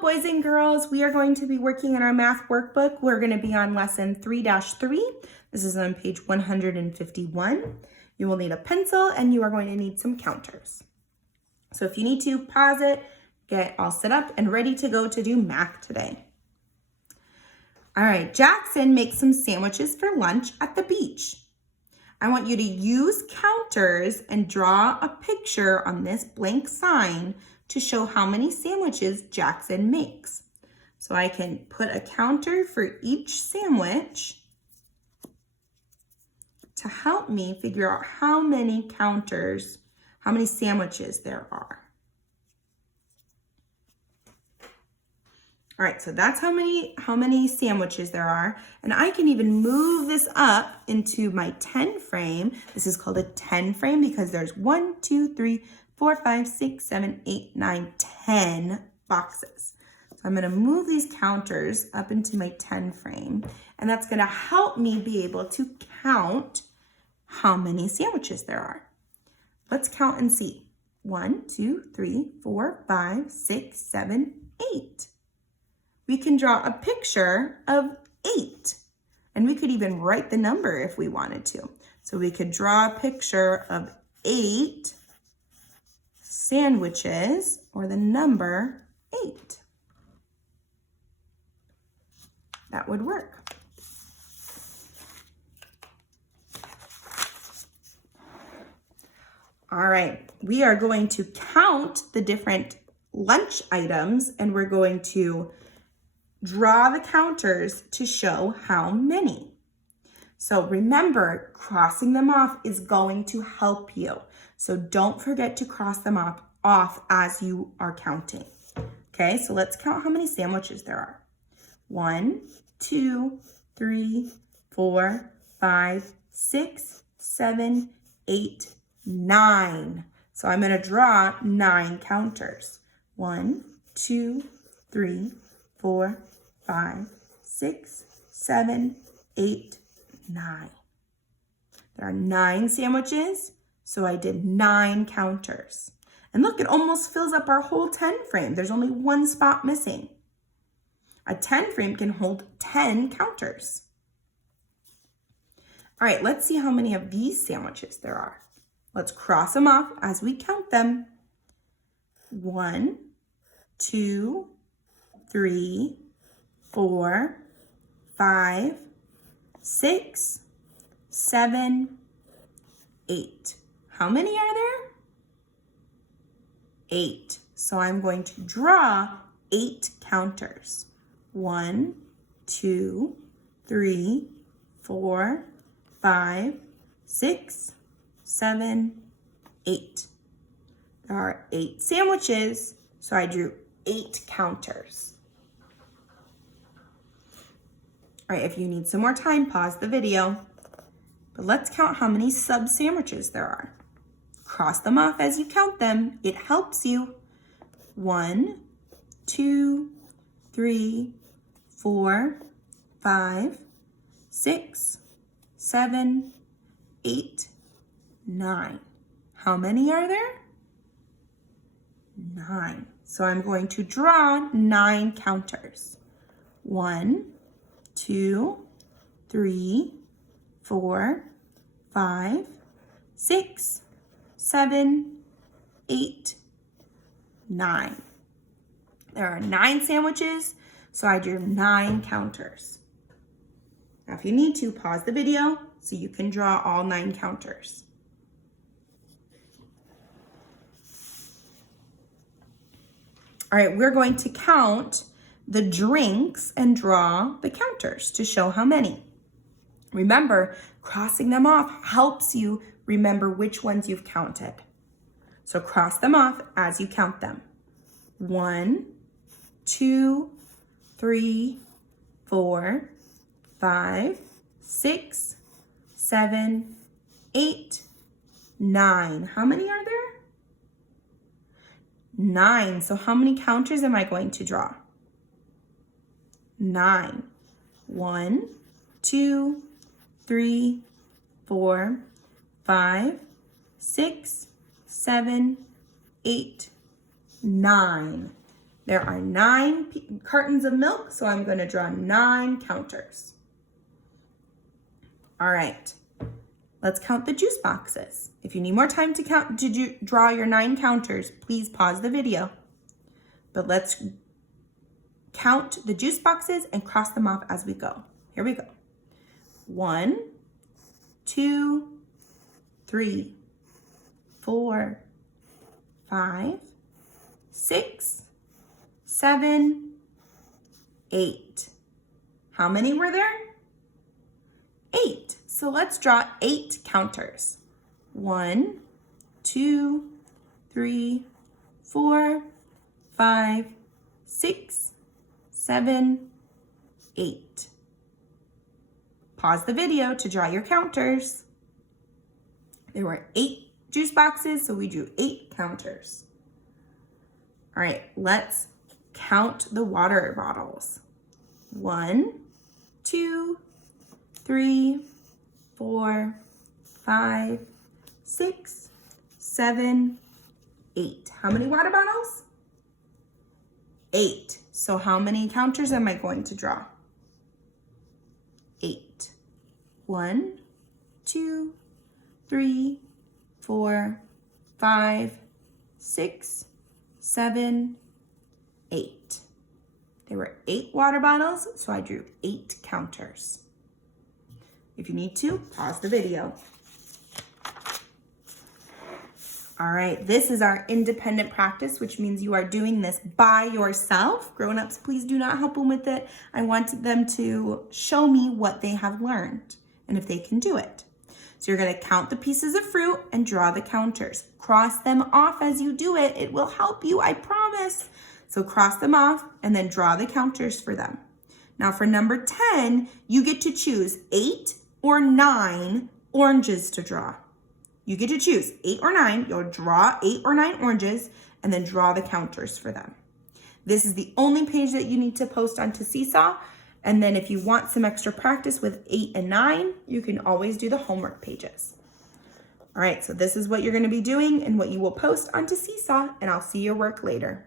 Hello, boys and girls. We are going to be working in our math workbook. We're going to be on lesson 3-3. This is on page 151. You will need a pencil and you are going to need some counters. So if you need to, pause it, get all set up and ready to go to do math today. All right, Jackson makes some sandwiches for lunch at the beach. I want you to use counters and draw a picture on this blank sign to show how many sandwiches Jackson makes. So I can put a counter for each sandwich to help me figure out how many sandwiches there are. All right, so that's how many sandwiches there are. And I can even move this up into my 10 frame. This is called a 10 frame because there's 1, 2, 3, 4, 5, 6, 7, 8, 9, 10 boxes. So I'm gonna move these counters up into my 10 frame, and that's gonna help me be able to count how many sandwiches there are. Let's count and see. 1, 2, 3, 4, 5, 6, 7, 8. We can draw a picture of 8, and we could even write the number if we wanted to. So we could draw a picture of 8 sandwiches, or the number 8. That would work. All right, we are going to count the different lunch items, and we're going to draw the counters to show how many. So remember, crossing them off is going to help you. So don't forget to cross them off as you are counting. Okay, so let's count how many sandwiches there are. 1, 2, 3, 4, 5, 6, 7, 8, 9. So I'm going to draw 9 counters. 1, 2, 3, 4, 5, 6, 7, 8, 9. There are 9 sandwiches, so I did 9 counters. And look, it almost fills up our whole 10 frame. There's only one spot missing. A 10 frame can hold 10 counters. All right, let's see how many of these sandwiches there are. Let's cross them off as we count them. 1, 2, 3, 4, 5, 6, 7, 8. How many are there? 8. So I'm going to draw 8 counters. 1, 2, 3, 4, 5, 6, 7, 8. There are 8 sandwiches, so I drew 8 counters. All right, if you need some more time, pause the video. But let's count how many sub sandwiches there are. Cross them off as you count them. It helps you. 1, 2, 3, 4, 5, 6, 7, 8, 9. How many are there? 9. So I'm going to draw 9 counters. 1, 2, 3, 4, 5, 6, 7, 8, 9. There are 9 sandwiches, so I drew 9 counters. Now, if you need to, pause the video so you can draw all 9 counters. All right, we're going to count the drinks and draw the counters to show how many. Remember, crossing them off helps you remember which ones you've counted. So cross them off as you count them. 1, 2, 3, 4, 5, 6, 7, 8, 9. How many are there? 9. So how many counters am I going to draw? 9. 1, 2, 3, 4, 5, 6, 7, 8, 9. There are 9 cartons of milk, so I'm going to draw 9 counters. All right, let's count the juice boxes. If you need more time to draw your 9 counters, please pause the video. But let's count the juice boxes and cross them off as we go. Here we go. 1, 2, 3, 4, 5, 6, 7, 8. How many were there? 8. So let's draw 8 counters. 1, 2, 3, 4, 5, 6, 7, 8. Pause the video to draw your counters. There were 8 juice boxes, so we drew 8 counters. All right, let's count the water bottles. 1, 2, 3, 4, 5, 6, 7, 8. How many water bottles? 8. So how many counters am I going to draw? 8. 1, 2, 3, 4, 5, 6, 7, 8. There were 8 water bottles, so I drew 8 counters. If you need to, pause the video. All right, this is our independent practice, which means you are doing this by yourself. Grown-ups, please do not help them with it. I want them to show me what they have learned and if they can do it. So you're gonna count the pieces of fruit and draw the counters. Cross them off as you do it. It will help you, I promise. So cross them off and then draw the counters for them. Now for number 10, you get to choose 8 or 9 oranges to draw. You get to choose 8 or 9. You'll draw 8 or 9 oranges and then draw the counters for them. This is the only page that you need to post onto Seesaw. And then if you want some extra practice with 8 and 9, you can always do the homework pages. All right, so this is what you're going to be doing and what you will post onto Seesaw, and I'll see your work later.